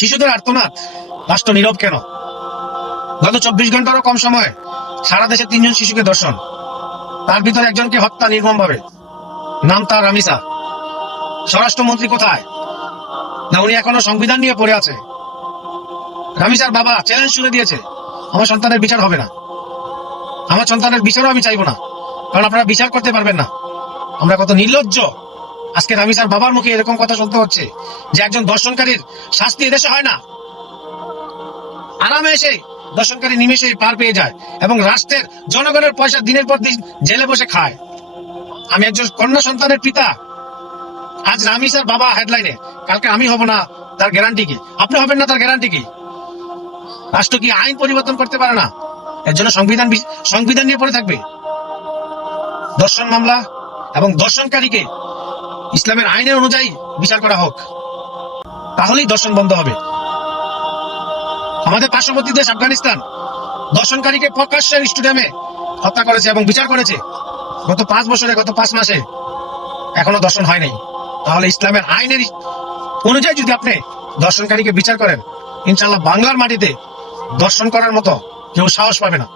শিশুদের আর্তনাদ রাষ্ট্র নীরব কেন? গত 24 ঘন্টারও কম সময়ে সারা দেশে 3 জন শিশুকে ধর্ষণ, তার ভিতরে একজনকে হত্যা নির্মমভাবে। নাম তার রামিসা। স্বরাষ্ট্রমন্ত্রী কোথায়? না উনি এখনো সংবিধান নিয়ে পড়ে আছে। রামিসার বাবা চ্যালেঞ্জ শুনে দিয়েছে, আমার সন্তানের বিচার হবে না, আমার সন্তানের বিচারও আমি চাইবো না, কারণ আপনারা বিচার করতে পারবেন না। আমরা কত নির্লজ্জ, আজকে রামিসার বাবার মুখে এরকম কথা শুনতে হচ্ছে যে একজন দর্শনকারীর শাস্তি এদেশে হয় না। আরামে এসে দর্শনকারী নিমেষে পার পেয়ে যায় এবং রাষ্ট্রের জনগণের পয়সা দিনের পর দিন জেলে বসে খায়। আমি একজন কন্যা সন্তানের পিতা, আজ রামিসার বাবা হেডলাইনে, কালকে আমি হব না, তার গ্যারান্টি কি? আপনি হবেন না, তার গ্যারান্টি কি? রাষ্ট্র কি আইন পরিবর্তন করতে পারে না? এর জন্য সংবিধান নিয়ে পড়ে থাকবে? দর্শন মামলা এবং দর্শনকারীকে ইসলামের আইনের অনুযায়ী বিচার করা হোক, তাহলেই দর্শন বন্ধ হবে। আমাদের পার্শ্ববর্তী দেশ আফগানিস্তান দর্শনকারীকে প্রকাশ্যে স্টেডিয়ামে হত্যা করেছে এবং বিচার করেছে। গত 5 বছরে, গত 5 মাসে এখনো দর্শন হয় নাই। তাহলে ইসলামের আইনের অনুযায়ী যদি আপনি দর্শনকারীকে বিচার করেন, ইনশাআল্লাহ বাংলার মাটিতে দর্শন করার মতো কেউ সাহস পাবে না।